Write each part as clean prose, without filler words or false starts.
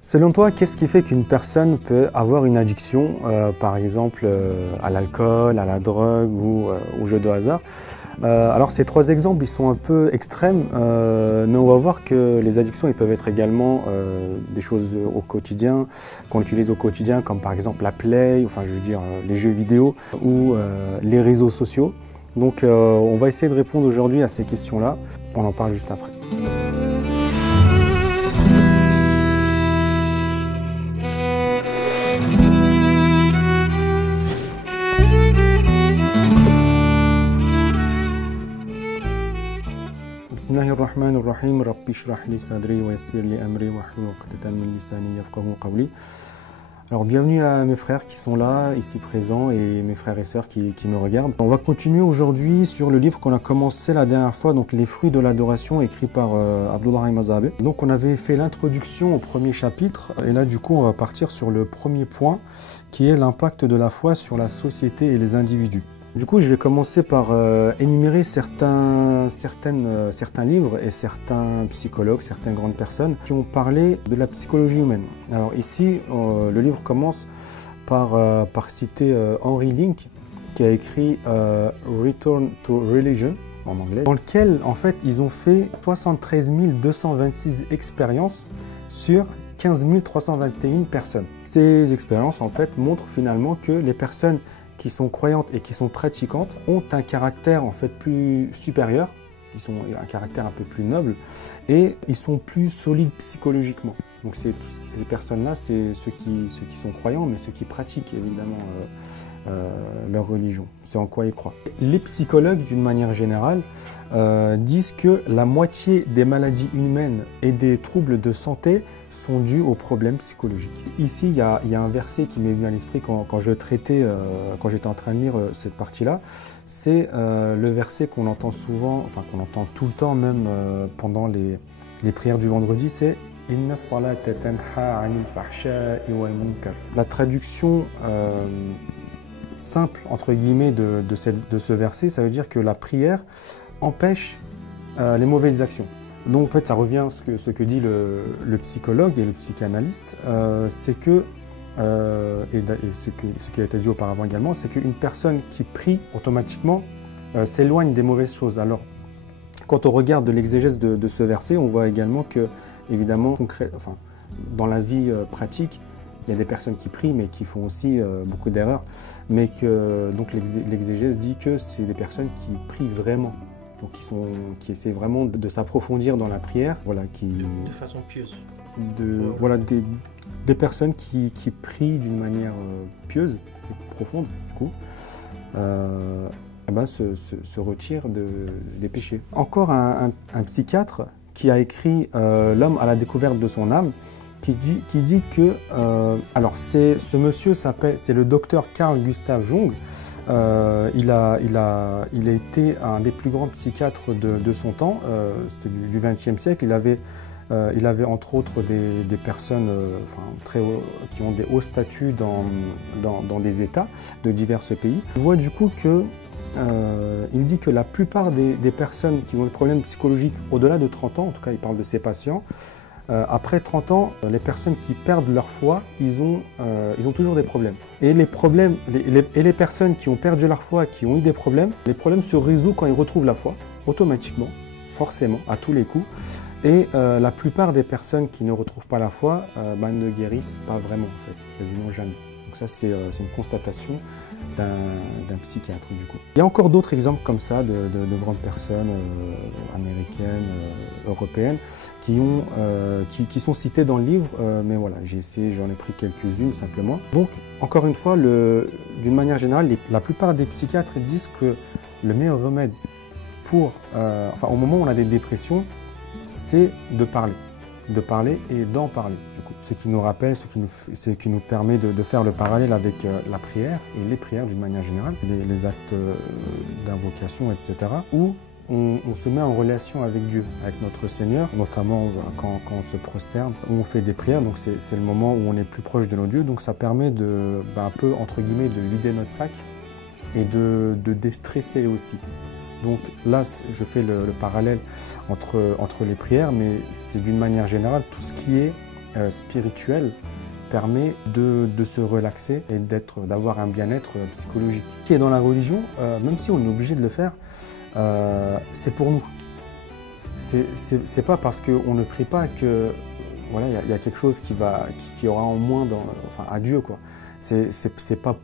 Selon toi, qu'est-ce qui fait qu'une personne peut avoir une addiction, par exemple à l'alcool, à la drogue ou au jeu de hasard? Alors ces trois exemples, ils sont un peu extrêmes, mais on va voir que les addictions, ils peuvent être également des choses au quotidien, qu'on utilise au quotidien, comme par exemple la play, enfin je veux dire les jeux vidéo ou les réseaux sociaux. Donc on va essayer de répondre aujourd'hui à ces questions-là. On en parle juste après. Bismillahirrahmanirrahim. Rabbi shrah li sadri wa yassir li amri wahlul uqdatan min lisani yafqahu qawli. Alors bienvenue à mes frères qui sont là, ici présents, et mes frères et sœurs qui me regardent. On va continuer aujourd'hui sur le livre qu'on a commencé la dernière fois, donc Les fruits de l'adoration, écrit par Abdullah Mazabeh. Donc on avait fait l'introduction au premier chapitre, et là du coup on va partir sur le premier point, qui est l'impact de la foi sur la société et les individus. Du coup, je vais commencer par énumérer certains livres et certains psychologues, certaines grandes personnes qui ont parlé de la psychologie humaine. Alors ici, le livre commence par citer Henry Link, qui a écrit Return to Religion, en anglais, dans lequel, en fait, ils ont fait 73 226 expériences sur 15 321 personnes. Ces expériences, en fait, montrent finalement que les personnes qui sont croyantes et qui sont pratiquantes ont un caractère en fait plus supérieur, ils ont un caractère un peu plus noble et ils sont plus solides psychologiquement. Donc ces personnes-là, c'est ceux qui sont croyants, mais ceux qui pratiquent évidemment leur religion, c'est en quoi ils croient. Les psychologues, d'une manière générale, disent que la moitié des maladies humaines et des troubles de santé sont dus aux problèmes psychologiques. Ici, il y a un verset qui m'est venu à l'esprit quand j'étais en train de lire cette partie-là. C'est le verset qu'on entend souvent, enfin qu'on entend tout le temps, même pendant les prières du vendredi, c'est « Inna salata tanha anil fahsha'i wal munkar ». La traduction simple, entre guillemets, de ce verset, ça veut dire que la prière empêche les mauvaises actions. Donc en fait, ça revient à ce que dit le psychologue et le psychanalyste, c'est que, et ce qui a été dit auparavant également, c'est qu'une personne qui prie automatiquement s'éloigne des mauvaises choses. Alors, quand on regarde de l'exégèse de ce verset, on voit également que, évidemment, dans la vie pratique, il y a des personnes qui prient, mais qui font aussi beaucoup d'erreurs. Mais que donc l'exégèse dit que c'est des personnes qui prient vraiment. Donc qui essaient vraiment de s'approfondir dans la prière, voilà, de façon pieuse. Voilà, des personnes qui prient d'une manière pieuse, et profonde, du coup, se retirent des péchés. Encore un psychiatre qui a écrit L'homme à la découverte de son âme, qui dit que, alors ce monsieur c'est le docteur Carl Gustav Jung. Il a été un des plus grands psychiatres de son temps, c'était du XXe siècle. Il avait entre autres des personnes qui ont des hauts statuts dans des États de divers pays. On voit du coup que il dit que la plupart des personnes qui ont des problèmes psychologiques au-delà de 30 ans, en tout cas il parle de ses patients, après 30 ans, les personnes qui perdent leur foi, ils ont toujours des problèmes. Et les personnes qui ont perdu leur foi, qui ont eu des problèmes, les problèmes se résolvent quand ils retrouvent la foi, automatiquement, forcément, à tous les coups. Et la plupart des personnes qui ne retrouvent pas la foi ne guérissent pas vraiment, en fait, quasiment jamais. Donc ça, c'est une constatation d'un psychiatre, du coup. Il y a encore d'autres exemples comme ça de grandes personnes américaines, européennes, qui sont citées dans le livre, mais voilà, j'en ai pris quelques-unes simplement. Donc, encore une fois, d'une manière générale, la plupart des psychiatres disent que le meilleur remède au moment où on a des dépressions, c'est de parler et d'en parler, du coup. Ce qui nous rappelle, ce qui nous permet de faire le parallèle avec la prière et les prières d'une manière générale, les actes d'invocation, etc., où on se met en relation avec Dieu, avec notre Seigneur, notamment quand on se prosterne, où on fait des prières, donc c'est le moment où on est plus proche de nos dieux, donc ça permet un peu, entre guillemets, de vider notre sac et de déstresser aussi. Donc là, je fais le parallèle entre les prières, mais c'est d'une manière générale tout ce qui est spirituel permet de se relaxer et d'avoir un bien-être psychologique. Qui est dans la religion, même si on est obligé de le faire, c'est pour nous. C'est pas parce qu'on ne prie pas que voilà, y a quelque chose qui aura en moins à Dieu, quoi. C'est pas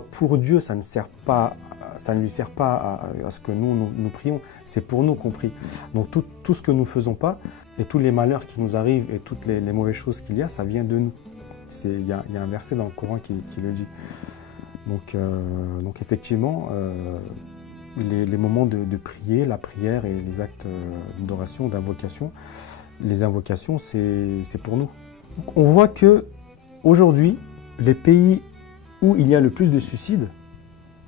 pour Dieu, ça ne lui sert pas à ce que nous prions. C'est pour nous qu'on prie. Donc tout ce que nous faisons pas et tous les malheurs qui nous arrivent et toutes les mauvaises choses qu'il y a, ça vient de nous. Il y a un verset dans le Coran qui le dit. Donc effectivement, les moments de prier, la prière et les actes d'adoration, d'invocation, les invocations, c'est pour nous. Donc, on voit que aujourd'hui, les pays où il y a le plus de suicides,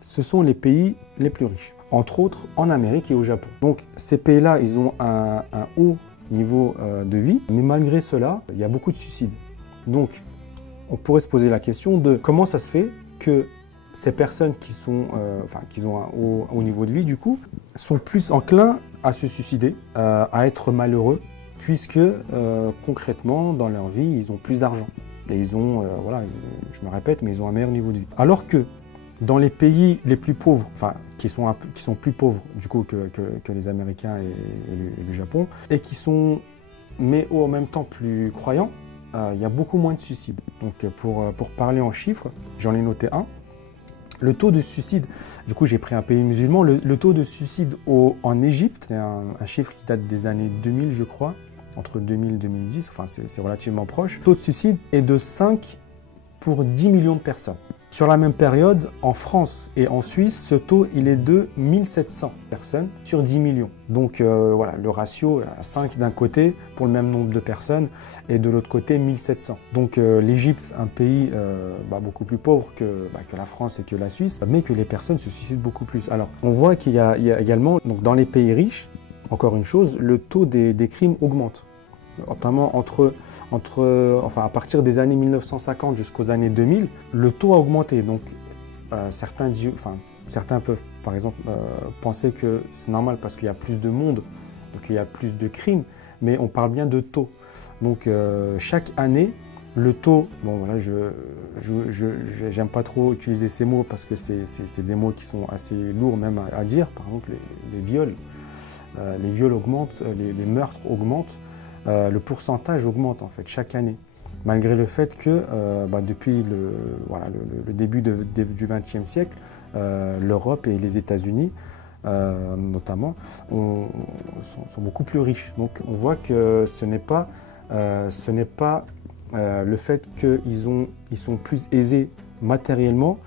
ce sont les pays les plus riches, entre autres en Amérique et au Japon. Donc ces pays-là, ils ont un haut niveau de vie, mais malgré cela, il y a beaucoup de suicides. Donc on pourrait se poser la question de comment ça se fait que ces personnes qui ont un haut niveau de vie, du coup, sont plus enclins à se suicider, à être malheureux, puisque concrètement, dans leur vie, ils ont plus d'argent. Et ils ont, voilà, je me répète, mais ils ont un meilleur niveau de vie. Alors que dans les pays les plus pauvres, qui sont plus pauvres du coup que les Américains et le Japon, et qui sont, mais en même temps plus croyants, il y a beaucoup moins de suicides. Donc pour parler en chiffres, j'en ai noté un. Le taux de suicide, du coup j'ai pris un pays musulman, le taux de suicide en Égypte, c'est un chiffre qui date des années 2000 je crois, entre 2000 et 2010, enfin c'est relativement proche. Le taux de suicide est de 5 pour 10 millions de personnes. Sur la même période, en France et en Suisse, ce taux il est de 1700 personnes sur 10 millions. Donc voilà, le ratio à 5 d'un côté pour le même nombre de personnes et de l'autre côté 1700. Donc l'Égypte, un pays beaucoup plus pauvre que la France et que la Suisse, mais que les personnes se suicident beaucoup plus. Alors on voit qu'il y a également, donc, dans les pays riches, encore une chose, le taux des crimes augmente. Notamment à partir des années 1950 jusqu'aux années 2000, le taux a augmenté. Donc certains peuvent par exemple penser que c'est normal parce qu'il y a plus de monde, donc il y a plus de crimes, mais on parle bien de taux. Donc chaque année, le taux, bon voilà, je n'aime pas trop utiliser ces mots parce que c'est des mots qui sont assez lourds même à dire. Par exemple les viols. Les viols augmentent, les meurtres augmentent. Le pourcentage augmente en fait chaque année, malgré le fait que depuis le début du XXe siècle, l'Europe et les États-Unis notamment sont beaucoup plus riches. Donc on voit que ce n'est pas le fait qu'ils sont plus aisés matériellement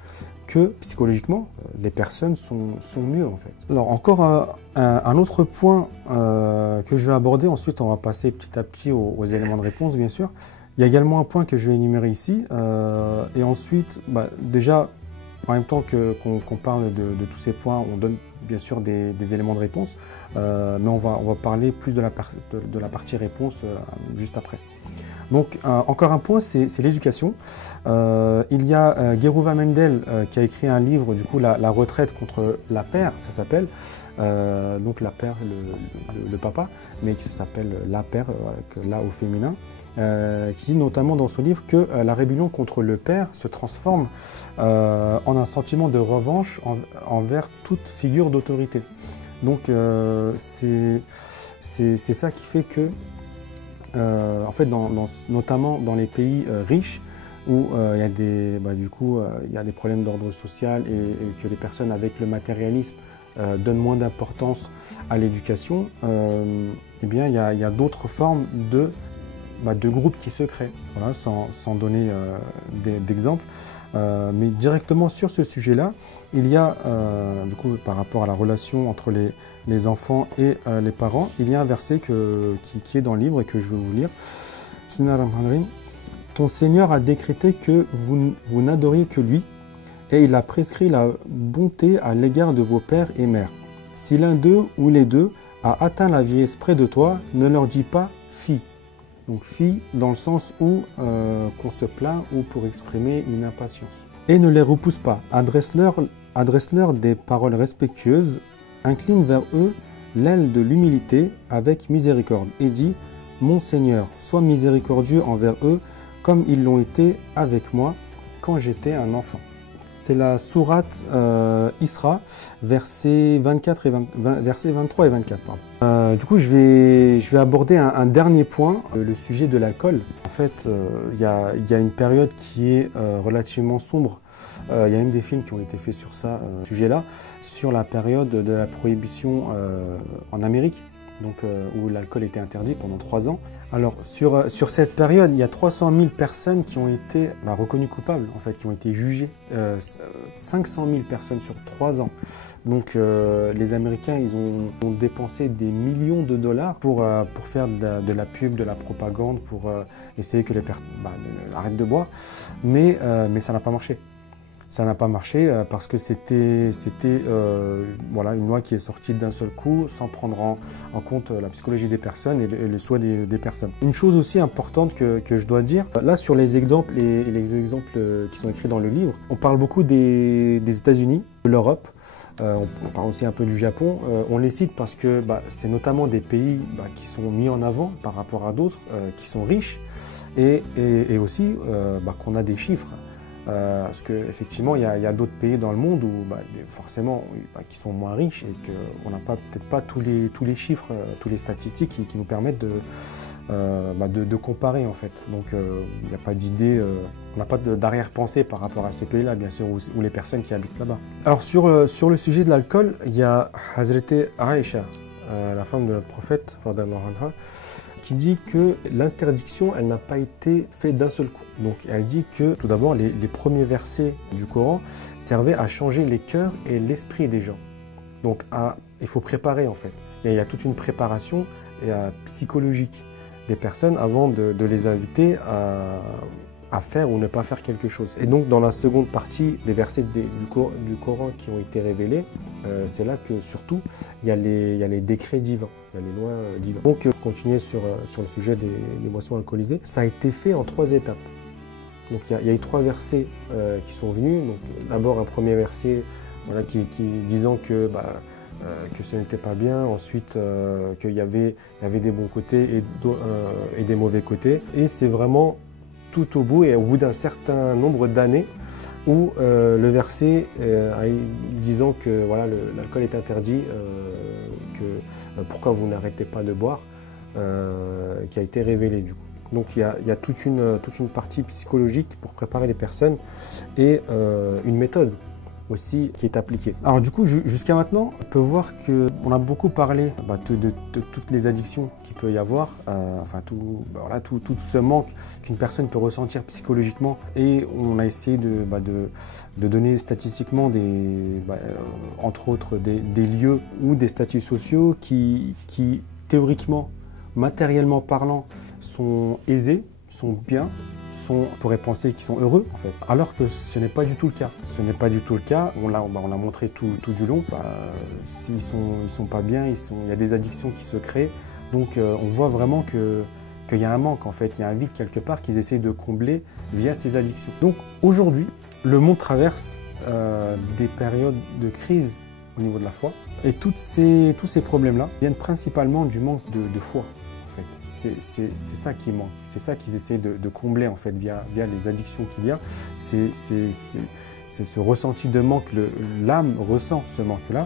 que psychologiquement, les personnes sont mieux en fait. Alors encore un autre point que je vais aborder, ensuite on va passer petit à petit aux éléments de réponse bien sûr. Il y a également un point que je vais énumérer ici et ensuite déjà en même temps qu'on parle de tous ces points, on donne bien sûr des éléments de réponse, mais on va parler plus de la partie réponse juste après. Donc encore un point, c'est l'éducation. Il y a Guérouva Mendel qui a écrit un livre, du coup la retraite contre la paire, ça s'appelle. Donc la paire, le papa, mais ça s'appelle la paire, avec la au féminin, qui dit notamment dans ce livre que la rébellion contre le père se transforme en un sentiment de revanche envers toute figure d'autorité. Donc c'est ça qui fait que en fait, notamment dans les pays riches où il y a il y a des problèmes d'ordre social et que les personnes avec le matérialisme donnent moins d'importance à l'éducation, eh bien il y a d'autres formes de groupes qui se créent, voilà, sans donner d'exemple. Mais directement sur ce sujet-là, il y a, du coup, par rapport à la relation entre les enfants et les parents, il y a un verset qui est dans le livre et que je vais vous lire. Ton Seigneur a décrété que vous n'adoriez que lui, et il a prescrit la bonté à l'égard de vos pères et mères. Si l'un d'eux ou les deux a atteint la vieillesse près de toi, ne leur dis pas « fille ». Donc fille dans le sens où qu'on se plaint ou pour exprimer une impatience. Et ne les repousse pas, adresse-leur des paroles respectueuses, incline vers eux l'aile de l'humilité avec miséricorde et dis Mon Seigneur, sois miséricordieux envers eux, comme ils l'ont été avec moi quand j'étais un enfant. C'est la sourate Isra, versets 24 et versets 23 et 24. Du coup, je vais aborder un dernier point, le sujet de l'alcool. En fait, il y a une période qui est relativement sombre. Il y a même des films qui ont été faits sur ça, sujet-là, sur la période de la prohibition en Amérique, donc, où l'alcool était interdit pendant 3 ans. Alors, sur cette période, il y a 300 000 personnes qui ont été reconnues coupables, en fait, qui ont été jugées. 500 000 personnes sur 3 ans. Donc, les Américains, ils ont dépensé des millions de dollars pour faire de la pub, de la propagande, pour essayer que les personnes arrêtent de boire. Mais ça n'a pas marché. Ça n'a pas marché parce que c'était une loi qui est sortie d'un seul coup sans prendre en compte la psychologie des personnes et les souhaits des personnes. Une chose aussi importante que je dois dire, là sur les exemples et les exemples qui sont écrits dans le livre, on parle beaucoup des États-Unis, de l'Europe, on parle aussi un peu du Japon. On les cite parce que c'est notamment des pays qui sont mis en avant par rapport à d'autres qui sont riches et aussi qu'on a des chiffres. Parce qu'effectivement, il y a d'autres pays dans le monde où forcément qui sont moins riches et qu'on n'a peut-être pas tous les chiffres, tous les statistiques qui nous permettent de comparer en fait. Donc il n'y a pas d'idée, on n'a pas d'arrière-pensée par rapport à ces pays-là, bien sûr, ou les personnes qui habitent là-bas. Alors sur le sujet de l'alcool, il y a Hazreti Aïcha, la femme de notre prophète, qui dit que l'interdiction, elle n'a pas été faite d'un seul coup. Donc elle dit que tout d'abord, les premiers versets du Coran servaient à changer les cœurs et l'esprit des gens. Donc il faut préparer en fait. Il y a toute une préparation psychologique des personnes avant de les inviter à faire ou ne pas faire quelque chose. Et donc dans la seconde partie des versets du Coran qui ont été révélés, c'est là que surtout il y a les décrets divins, il y a les lois divines. Donc continuer sur le sujet des boissons alcoolisées, ça a été fait en 3 étapes. Donc il y a eu 3 versets qui sont venus. Donc d'abord un premier verset qui disant que ce n'était pas bien, ensuite qu'il y avait des bons côtés et des mauvais côtés. Et c'est vraiment tout au bout et au bout d'un certain nombre d'années où le verset disant que l'alcool est interdit, pourquoi vous n'arrêtez pas de boire, qui a été révélé du coup. Donc il y a toute une partie psychologique pour préparer les personnes et une méthode aussi qui est appliquée. Alors du coup, jusqu'à maintenant, on peut voir qu'on a beaucoup parlé de toutes les addictions qu'il peut y avoir, tout ce manque qu'une personne peut ressentir psychologiquement, et on a essayé de donner statistiquement entre autres des lieux ou des statuts sociaux qui théoriquement, matériellement parlant, sont aisés, sont bien, on pourrait penser qu'ils sont heureux en fait, alors que ce n'est pas du tout le cas. Ce n'est pas du tout le cas, on l'a montré tout du long. S'ils sont pas bien, il y a des addictions qui se créent, donc on voit vraiment qu'il y a un manque en fait, il y a un vide quelque part qu'ils essayent de combler via ces addictions. Donc aujourd'hui, le monde traverse des périodes de crise au niveau de la foi, et tous ces problèmes-là viennent principalement du manque de foi. C'est ça qui manque, c'est ça qu'ils essaient de combler en fait via les addictions qu'il y a. C'est ce ressenti de manque, l'âme ressent ce manque-là,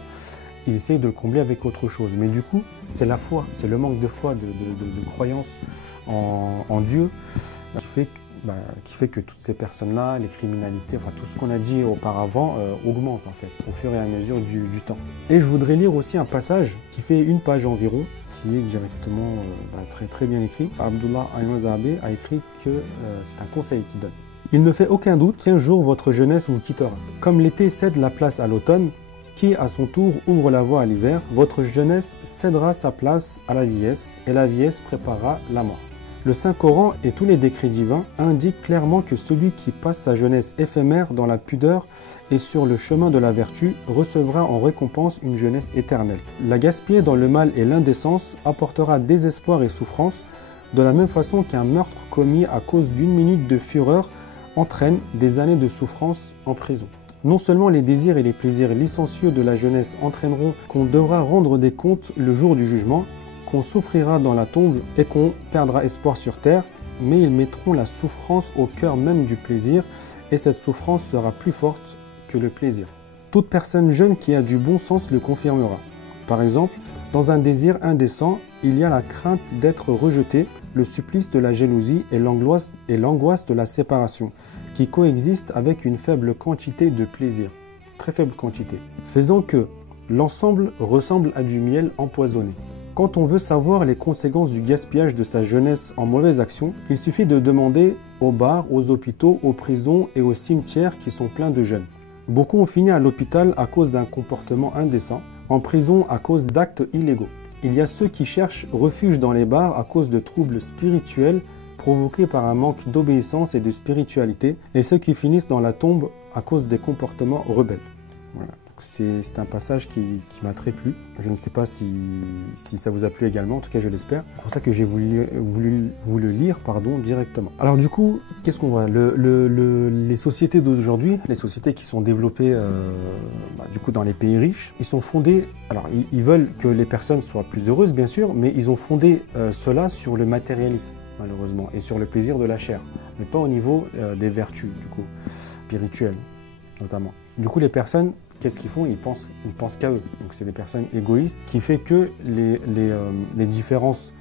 ils essayent de le combler avec autre chose. Mais du coup, c'est la foi, c'est le manque de foi, de croyance en Dieu qui fait que toutes ces personnes-là, les criminalités, enfin tout ce qu'on a dit auparavant augmente en fait au fur et à mesure du temps. Et je voudrais lire aussi un passage qui fait 1 page environ, qui est directement très très bien écrit. Abdullah Al-Mazhabé a écrit que c'est un conseil qu'il donne. Il ne fait aucun doute qu'un jour votre jeunesse vous quittera. Comme l'été cède la place à l'automne, qui à son tour ouvre la voie à l'hiver, votre jeunesse cédera sa place à la vieillesse, et la vieillesse préparera la mort. Le Saint-Coran et tous les décrets divins indiquent clairement que celui qui passe sa jeunesse éphémère dans la pudeur et sur le chemin de la vertu recevra en récompense une jeunesse éternelle. La gaspiller dans le mal et l'indécence apportera désespoir et souffrance, de la même façon qu'un meurtre commis à cause d'1 minute de fureur entraîne des années de souffrance en prison. Non seulement les désirs et les plaisirs licencieux de la jeunesse entraîneront qu'on devra rendre des comptes le jour du jugement, qu'on souffrira dans la tombe et qu'on perdra espoir sur terre, mais ils mettront la souffrance au cœur même du plaisir, et cette souffrance sera plus forte que le plaisir. Toute personne jeune qui a du bon sens le confirmera. Par exemple, dans un désir indécent, il y a la crainte d'être rejeté, le supplice de la jalousie et l'angoisse de la séparation, qui coexistent avec une faible quantité de plaisir, très faible quantité, faisant que l'ensemble ressemble à du miel empoisonné. Quand on veut savoir les conséquences du gaspillage de sa jeunesse en mauvaises actions, il suffit de demander aux bars, aux hôpitaux, aux prisons et aux cimetières qui sont pleins de jeunes. Beaucoup ont fini à l'hôpital à cause d'un comportement indécent, en prison à cause d'actes illégaux. Il y a ceux qui cherchent refuge dans les bars à cause de troubles spirituels provoqués par un manque d'obéissance et de spiritualité, et ceux qui finissent dans la tombe à cause des comportements rebelles. Voilà. C'est un passage qui m'a très plu. Je ne sais pas si ça vous a plu également, en tout cas je l'espère. C'est pour ça que j'ai voulu vous le lire directement. Alors du coup, qu'est-ce qu'on voit? Les sociétés d'aujourd'hui, les sociétés qui sont développées du coup dans les pays riches, ils sont fondés, alors ils veulent que les personnes soient plus heureuses bien sûr, mais ils ont fondé cela sur le matérialisme malheureusement, et sur le plaisir de la chair, mais pas au niveau des vertus du coup, spirituelles notamment. Du coup les personnes, qu'est-ce qu'ils font? Ils pensent qu'à eux. Donc c'est des personnes égoïstes qui fait que les différences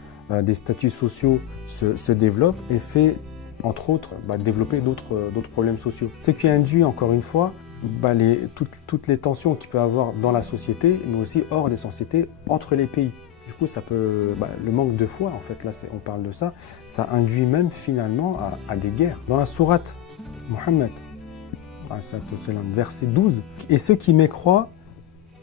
des statuts sociaux se développent et fait entre autres développer d'autres problèmes sociaux. Ce qui induit encore une fois toutes les tensions qu'il peut y avoir dans la société, mais aussi hors des sociétés, entre les pays. Du coup, ça peut, le manque de foi, en fait, là on parle de ça, ça induit même finalement à des guerres. Dans la sourate Mohammed, verset 12, « Et ceux qui mécroient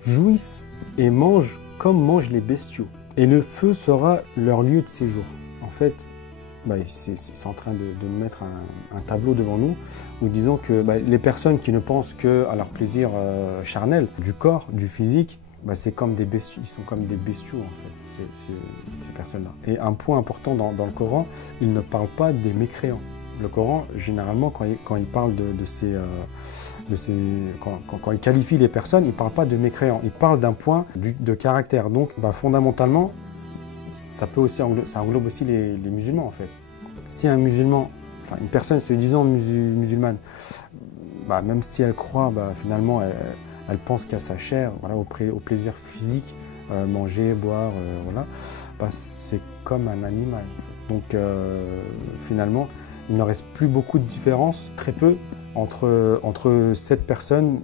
jouissent et mangent comme mangent les bestiaux, et le feu sera leur lieu de séjour. » En fait, c'est en train de mettre un tableau devant nous, où disons que les personnes qui ne pensent qu'à leur plaisir charnel, du corps, du physique, c'est comme des bestiaux, ils sont comme des bestiaux en fait, ces personnes-là. Et un point important dans le Coran, il ne parle pas des mécréants. Le Coran, généralement, quand il parle quand il qualifie les personnes, il ne parle pas de mécréants, il parle d'un point de caractère. Donc, fondamentalement, ça englobe aussi les musulmans, en fait. Si un musulman, une personne se disant musulmane, même si elle croit, finalement, elle pense qu'à sa chair, voilà, au plaisir physique, manger, boire, voilà, c'est comme un animal. Donc, finalement, il ne reste plus beaucoup de différence, très peu, entre cette personne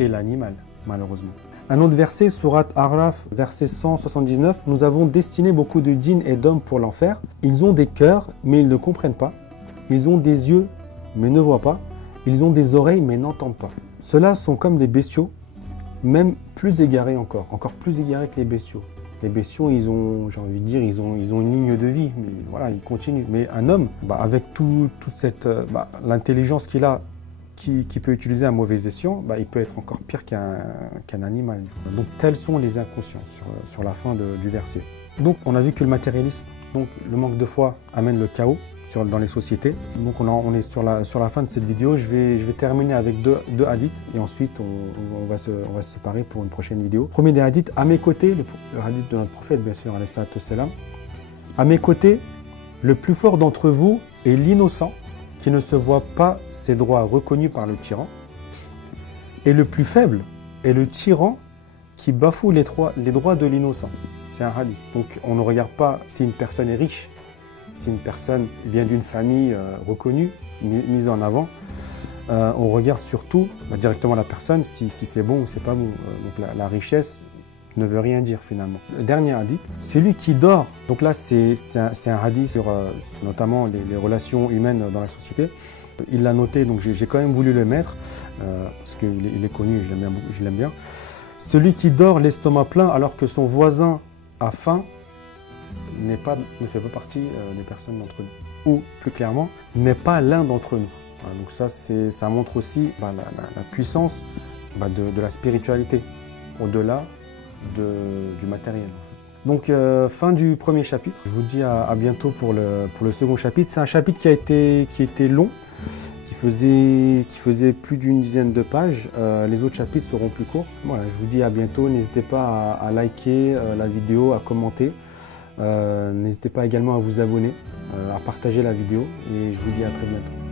et l'animal, malheureusement. Un autre verset, sourate Araf, verset 179, « Nous avons destiné beaucoup de djinns et d'hommes pour l'enfer. Ils ont des cœurs, mais ils ne comprennent pas. Ils ont des yeux, mais ne voient pas. Ils ont des oreilles, mais n'entendent pas. Ceux-là sont comme des bestiaux, même plus égarés encore plus égarés que les bestiaux. Les bestiaux, ils ont, j'ai envie de dire, ils ont une ligne de vie, mais voilà, ils continuent. Mais un homme, avec toute cette, l'intelligence qu'il a, qui peut utiliser un mauvais escient, il peut être encore pire qu'un animal. Donc tels sont les inconscients sur la fin du verset. Donc on a vu que le matérialisme, donc le manque de foi amène le chaos dans les sociétés. Donc on est sur la fin de cette vidéo. Je vais terminer avec deux hadiths et ensuite on va se séparer pour une prochaine vidéo. Premier des hadiths, à mes côtés, le hadith de notre prophète, bien sûr, alayhi salatu wassalam. À mes côtés, le plus fort d'entre vous est l'innocent qui ne se voit pas ses droits reconnus par le tyran, et le plus faible est le tyran qui bafoue les droits de l'innocent. C'est un hadith. Donc on ne regarde pas si une personne est riche, si une personne vient d'une famille reconnue, mise en avant. On regarde surtout directement la personne, si c'est bon ou c'est pas bon. Donc la richesse ne veut rien dire finalement. Dernier hadith, celui qui dort, donc là c'est un hadith sur notamment les relations humaines dans la société. Il l'a noté, donc j'ai quand même voulu le mettre, parce qu'il est connu et je l'aime bien. Celui qui dort l'estomac plein alors que son voisin a faim ne fait pas partie des personnes d'entre nous. Ou plus clairement, n'est pas l'un d'entre nous. Voilà, donc ça montre aussi la puissance de la spiritualité, au-delà du matériel. En fait. Donc fin du premier chapitre. Je vous dis à bientôt pour le second chapitre. C'est un chapitre qui était long, qui faisait plus d'une dizaine de pages. Les autres chapitres seront plus courts. Voilà, je vous dis à bientôt. N'hésitez pas à liker la vidéo, à commenter. N'hésitez pas également à vous abonner, à partager la vidéo et je vous dis à très bientôt.